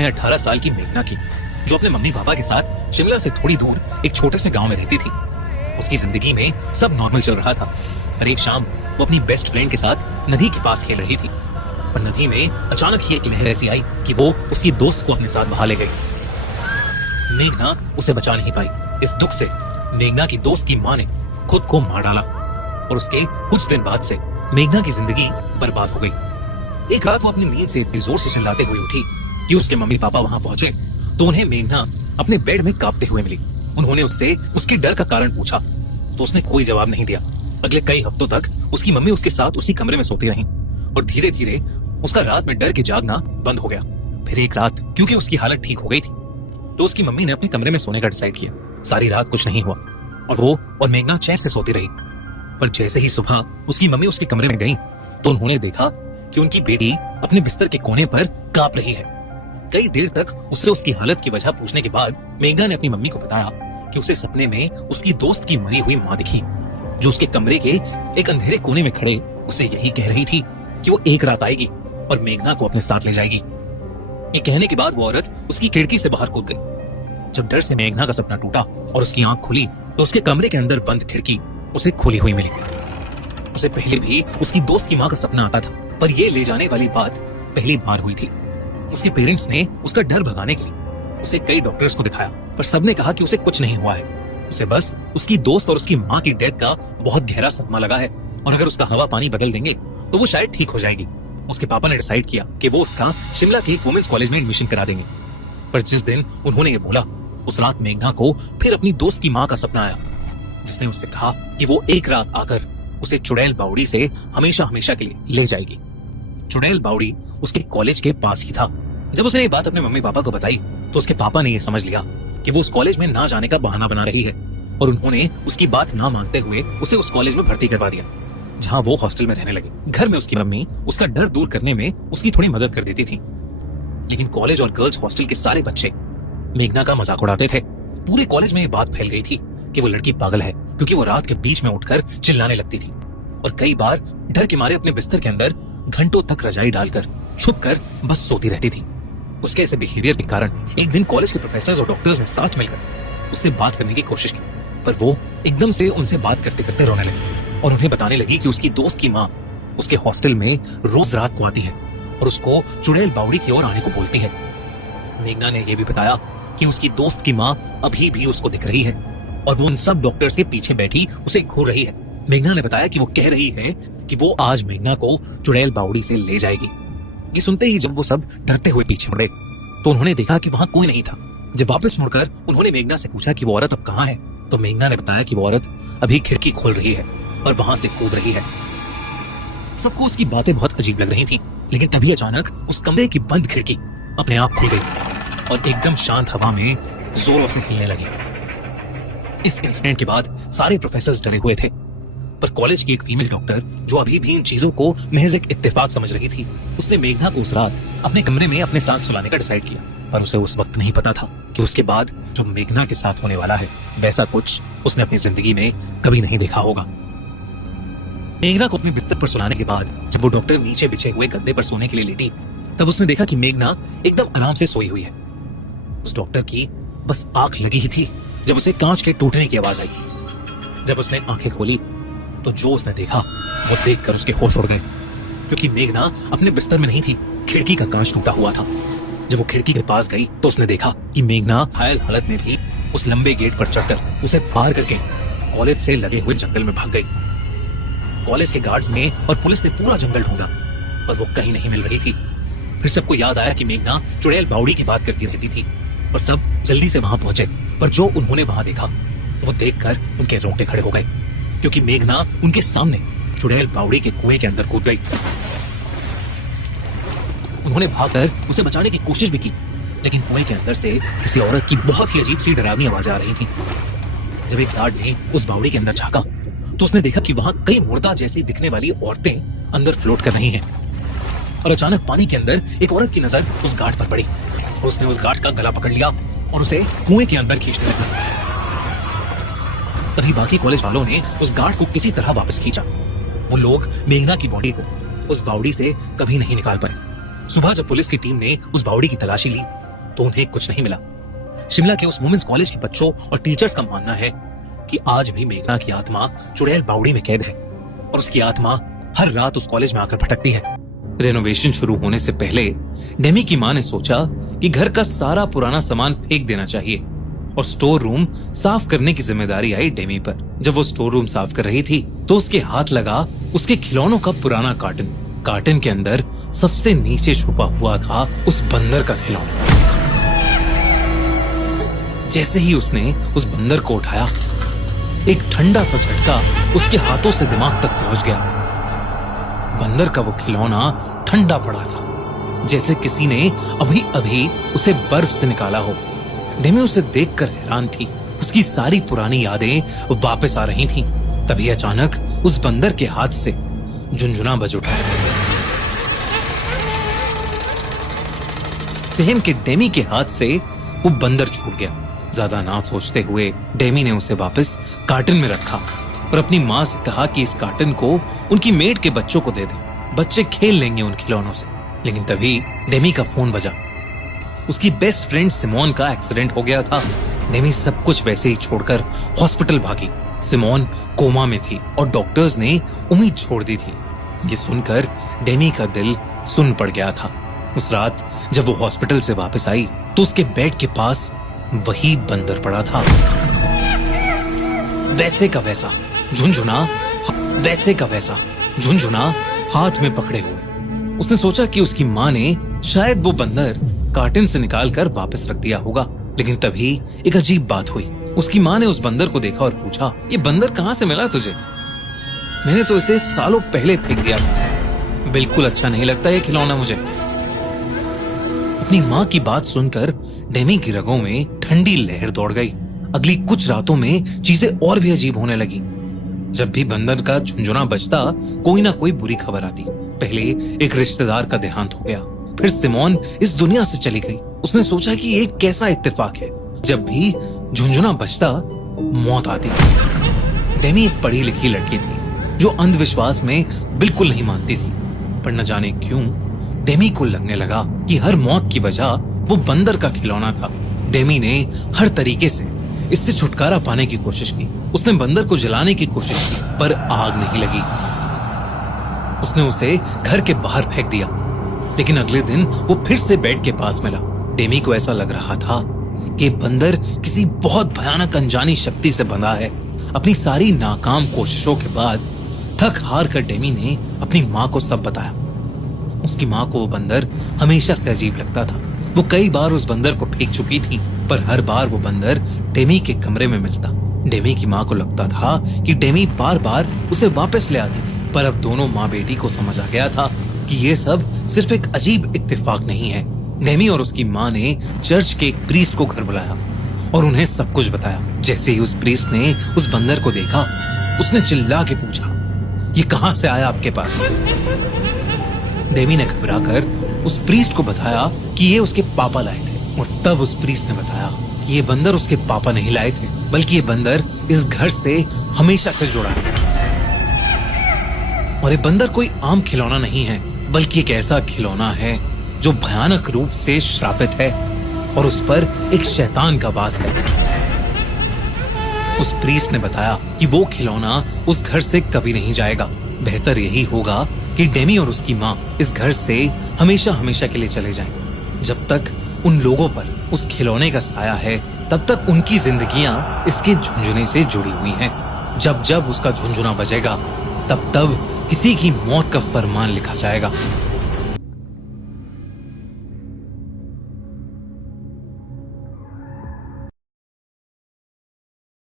है 18 साल की मेघना की, जो अपने मम्मी पापा के साथ शिमला से थोड़ी दूर एक छोटे से गांव में रहती थी। उसकी जिंदगी में सब नॉर्मल चल रहा था, पर एक शाम वो अपनी बेस्ट फ्रेंड के साथ नदी के पास खेल रही थी। पर नदी में अचानक ही एक लहर ऐसी आई कि वो उसकी दोस्त को अपने साथ बहा ले गई। मेघना उसे बचा नहीं पाई। इस दुख से मेघना की दोस्त की मां ने खुद को मार डाला और उसके कुछ दिन बाद से मेघना की जिंदगी बर्बाद हो गई। एक रात वो अपनी नींद से इतनी जोर से चिल्लाते हुए उठी कि उसके मम्मी पापा वहां पहुंचे तो उन्हें मेघना अपने बेड में कांपते हुए मिली। उन्होंने उससे उसके डर का कारण पूछा तो उसने कोई जवाब नहीं दिया। अगले कई हफ्तों तक उसकी मम्मी उसके साथ उसी कमरे में सोती रही और धीरे धीरे उसका रात में डर के जागना बंद हो गया। फिर एक रात क्योंकि उसकी हालत ठीक हो गई थी तो उसकी मम्मी ने अपने कमरे में सोने का डिसाइड किया। सारी रात कुछ नहीं हुआ और वो और मेघना चैन से सोती रही। पर जैसे ही सुबह उसकी मम्मी उसके कमरे में गई तो उन्होंने देखा कि उनकी बेटी अपने बिस्तर के कोने पर कांप रही है। कई देर तक उससे उसकी हालत की वजह पूछने के बाद मेघना ने अपनी मम्मी को बताया कि उसे सपने में उसकी दोस्त की मरी हुई मां दिखी, जो उसके कमरे के एक अंधेरे कोने में खड़े उसे यही कह रही थी कि वो एक रात आएगी और मेघना को अपने साथ ले जाएगी। ये कहने के बाद वो औरत उसकी खिड़की से बाहर कूद गई। जब डर से मेघना का सपना टूटा और उसकी आंख खुली तो उसके कमरे के अंदर बंद खिड़की उसे खुली हुई मिली। उसे पहले भी उसकी दोस्त की मां का सपना आता था, पर ये ले जाने वाली बात पहली बार हुई थी। उसके पेरेंट्स ने उसका डर भगाने के लिए उसे कई डॉक्टर्स को दिखाया, पर सबने कहा कि उसे कुछ नहीं हुआ है। उसे बस उसकी दोस्त और उसकी मां की डेथ का बहुत गहरा सदमा लगा है और अगर उसका हवा पानी बदल देंगे तो वो शायद ठीक हो जाएगी। उसके पापा ने डिसाइड किया कि वो उसका शिमला के वुमेन्स कॉलेज में एडमिशन करा देंगे। पर जिस दिन उन्होंने ये बोला उस रात मेघना को फिर अपनी दोस्त की मां का सपना आया, जिसने उससे कहा कि वो एक रात आकर उसे चुड़ैल बावड़ी से हमेशा हमेशा के लिए ले जाएगी। चुड़ैल बावड़ी उसके कॉलेज के पास ही था। जब उसने ये बात अपने मम्मी पापा को बताई तो उसके पापा ने ये समझ लिया कि वो उस कॉलेज में ना जाने का बहाना बना रही है और उन्होंने उसकी बात ना मानते हुए उसे उस कॉलेज में भर्ती करवा दिया, जहाँ वो हॉस्टल में रहने लगे। घर में उसकी मम्मी उसका डर दूर करने में उसकी थोड़ी मदद कर देती थी, लेकिन कॉलेज और गर्ल्स हॉस्टल के सारे बच्चे मेघना का मजाक उड़ाते थे। पूरे कॉलेज में ये बात फैल गई थी कि वो लड़की पागल है, क्योंकि वो रात के बीच में उठकर चिल्लाने लगती थी और कई बार डर के मारे अपने बिस्तर के अंदर घंटों तक रजाई डालकर छुपकर बस सोती रहती थी। उसके ऐसे बिहेवियर के कारण एक दिन कॉलेज के प्रोफेसर्स और डॉक्टर्स ने साथ मिलकर उससे बात करने की कोशिश की, पर वो एकदम से उनसे बात करते करते रोने लगी और उन्हें बताने लगी कि उसकी दोस्त की माँ उसके हॉस्टल में रोज रात को आती है और उसको चुड़ैल बावड़ी की ओर आने को बोलती है। मेघना ने यह भी बताया कि उसकी दोस्त की माँ अभी भी उसको दिख रही है और वो उन सब डॉक्टर्स के पीछे बैठी उसे घूर रही है। मेघना ने बताया कि वो कह रही है कि वो आज मेघना को चुड़ैल बावड़ी से ले जाएगी। ये सुनते ही जब वो सब डरते हुए पीछे मुड़े तो उन्होंने देखा कि वहां कोई नहीं था। जब वापस मुड़कर उन्होंने मेघना से पूछा कि वो औरत अब कहाँ है, तो मेघना ने बताया कि वो औरत अभी खिड़की खोल रही है और वहां से कूद रही है। सबको उसकी बातें बहुत अजीब लग रही थी, लेकिन तभी अचानक उस कमरे की बंद खिड़की अपने आप खुल गई और एकदम शांत हवा में जोरों से हिलने लगी। इस इंसिडेंट के बाद सारे प्रोफेसर्स डरे हुए थे, पर कॉलेज की एक फीमेल डॉक्टर जो अभी भी इन चीजों को महज एक इत्तेफाक समझ रही थी, उसने मेघना को उस रात अपने कमरे में अपने साथ सुलाने का डिसाइड किया। पर उसे उस वक्त नहीं पता था कि उसके बाद जो मेघना के साथ होने वाला है वैसा कुछ उसने अपनी जिंदगी में कभी नहीं देखा होगा। मेघना को अपने बिस्तर पर सुलाने के बाद जब वो डॉक्टर नीचे बिछे हुए गद्दे पर सोने के लिए लेटी, तब उसने देखा कि मेघना एकदम आराम से सोई हुई है। उस डॉक्टर की बस आंख लगी ही थी जब उसे कांच के टूटने की आवाज आई। जब उसने आंखें खोली तो जो उसने देखा वो देखकर उसके होश उड़ गए, क्योंकि मेघना अपने बिस्तर में नहीं थी, खिड़की का कांच टूटा हुआ था। जब वो खिड़की के पास गई तो उसने देखा कि मेघना घायल हालत में भी उस लंबे गेट पर चढ़कर उसे पार करके कॉलेज से लगे हुए जंगल में भाग गई। कॉलेज के गार्ड्स ने और पुलिस ने पूरा जंगल ढूंढा पर वो कहीं नहीं मिल रही थी। फिर सबको याद आया कि मेघना चुड़ैल बावड़ी की बात करती रहती थी और सब जल्दी से वहां पहुंचे, पर जो उन्होंने वहां देखा वो देखकर उनके रोंगटे खड़े हो गए, क्योंकि मेघना उनके सामने चुड़ैल बावड़ी के कुएं के अंदर कूद गई। उन्होंने भागकर उसे बचाने की कोशिश भी की, लेकिन कुएं के अंदर से किसी औरत की बहुत ही अजीब सी डरावनी आवाजें आ रही थी। जब एक गार्ड ने उस बावड़ी के अंदर झांका तो उसने देखा कि वहां कई मुर्दा जैसी दिखने वाली औरतें अंदर फ्लोट कर रही हैं और अचानक पानी के अंदर एक औरत की नजर उस गार्ड पर पड़ी और उसने उस गार्ड का गला पकड़ लिया और उसे कुएं के अंदर खींचने लगा। तभी बाकी कॉलेज वालों ने उस गार्ड को किसी तरह वापस खींचा। वो लोग मेघना की बॉडी को उस बावड़ी से कभी नहीं निकाल पाए। सुबह जब पुलिस की टीम ने उस बावड़ी की तलाशी ली तो उन्हें कुछ नहीं मिला। शिमला के उस वुमेन्स कॉलेज के बच्चों और टीचर्स का मानना है कि आज भी मेघना की आत्मा चुड़ैल बावड़ी में कैद है और उसकी आत्मा हर रात उस कॉलेज में आकर भटकती है। रेनोवेशन शुरू होने से पहले डेमी की मां ने सोचा कि घर का सारा पुराना सामान फेंक देना चाहिए और स्टोर रूम साफ करने की जिम्मेदारी आई डेमी पर। जब वो स्टोर रूम साफ कर रही थी तो उसके हाथ लगा उसके खिलौनों का पुराना कार्टन। कार्टन के अंदर सबसे नीचे छुपा हुआ था उस बंदर का खिलौना। जैसे ही उसने उस बंदर को उठाया, एक ठंडा सा झटका उसके हाथों से दिमाग तक पहुंच गया। बंदर का वो खिलौना ठंडा पड़ा था, जैसे किसी ने अभी अभी उसे बर्फ से निकाला हो। डेमी उसे देखकर हैरान थी। उसकी सारी पुरानी यादें वापस आ रही थीं। तभी अचानक उस बंदर के हाथ से झुनझुना बज उठा। सेम के डेमी के हाथ से वो बंदर छूट गया। ज्यादा ना सोचते हुए डेमी ने उसे वापस कार्टन में रखा और अपनी माँ से कहा कि इस कार्टन को उनकी मेड के बच्चों को दे दें, बच्चे खेल लेंगे उन खिलौनों से। लेकिन तभी डेमी का फोन बजा। उसकी बेस्ट फ्रेंड सिमोन का एक्सीडेंट हो गया था। डेमी सब कुछ वैसे ही छोड़कर हॉस्पिटल भागी। सिमोन कोमा में थी और डॉक्टर्स ने उम्मीद छोड़ दी थी। ये सुनकर डेमी का दिल सुन पड़ गया था। उस रात जब वो हॉस्पिटल से वापस आई तो उसके बेड के पास वही बंदर पड़ा था, वैसे का वैसा झुनझुना, वैसे का वैसा झुनझुना हाथ में पकड़े हुए। उसने सोचा कि उसकी माँ ने शायद वो बंदर कार्टन से निकालकर वापस रख दिया होगा। लेकिन तभी एक अजीब बात हुई। उसकी माँ ने उस बंदर को देखा और पूछा, ये बंदर कहाँ से मिला तुझे? मैंने तो इसे सालों पहले फेंक दिया था। बिल्कुल अच्छा नहीं लगता ये खिलौना मुझे। अपनी माँ की बात सुनकर डेमी की रगों में ठंडी लहर दौड़ गई। अगली कुछ रातों में चीजें और भी अजीब होने लगी। जब भी बंदर का झुनझुना बजता, कोई ना कोई बुरी खबर आती। पहले एक रिश्तेदार का देहांत हो गया, फिर सिमोन इस दुनिया से चली गई। उसने सोचा कि ये कैसा इत्तेफाक है, जब भी झुनझुना बजता मौत आती। डेमी एक पढ़ी लिखी लड़की थी जो अंधविश्वास में बिल्कुल नहीं मानती थी, पर न जाने क्यों डेमी को लगने लगा कि हर मौत की वजह वो बंदर का खिलौना था। डेमी ने हर तरीके से इससे छुटकारा पाने की कोशिश की। उसने बंदर को जलाने की कोशिश की, पर आग नहीं लगी। उसने उसे घर के बाहर फेंक दिया। लेकिन अगले दिन वो फिर से बेड के पास मिला। डेमी को ऐसा लग रहा था कि बंदर किसी बहुत भयानक अनजानी शक्ति से बंधा है। अपनी सारी नाकाम कोशिशों के बाद थक हार कर डेमी ने अपनी माँ को सब बताया। उसकी माँ को वो बंदर हमेशा से अजीब लगता था। वो कई बार उस बंदर को फेंक चुकी थी, पर हर बार वो बंदर डेमी के कमरे में मिलता। डेमी की माँ को लगता था कि डेमी बार बार उसे वापस ले आती थी, पर अब दोनों माँ बेटी को समझ आ गया था कि ये सब सिर्फ एक अजीब इत्तेफाक नहीं है। डेमी और उसकी माँ ने चर्च के एक प्रीस्ट को घर बुलाया और उन्हें सब कुछ बताया। जैसे ही उस प्रीस्ट ने उस बंदर को देखा, उसने चिल्ला के पूछा, ये कहाँ से आया आपके पास? डेमी ने घबराकर उस प्रीस्ट को बताया कि ये उसके पापा लाए थे। और तब उस प्रीस्ट ने बताया कि ये बंदर उसके पापा नहीं लाए थे, बल्कि ये बंदर इस घर से हमेशा से जुड़ा है। और ये बंदर कोई आम खिलौना नहीं है, बल्कि एक ऐसा खिलौना है जो भयानक रूप से श्रापित है और उस पर एक शैतान का वास है। उस प्रीस्ट ने बताया कि वो खिलौना उस घर से कभी नहीं जाएगा। बेहतर यही होगा कि डेमी और उसकी माँ इस घर से हमेशा हमेशा के लिए चले जाएं। जब तक उन लोगों पर उस खिलौने का साया है, तब तक उनकी जिंदगियां इसके झुनझुने से जुड़ी हुई हैं। जब जब उसका झुनझुना बजेगा, तब तब किसी की मौत का फरमान लिखा जाएगा।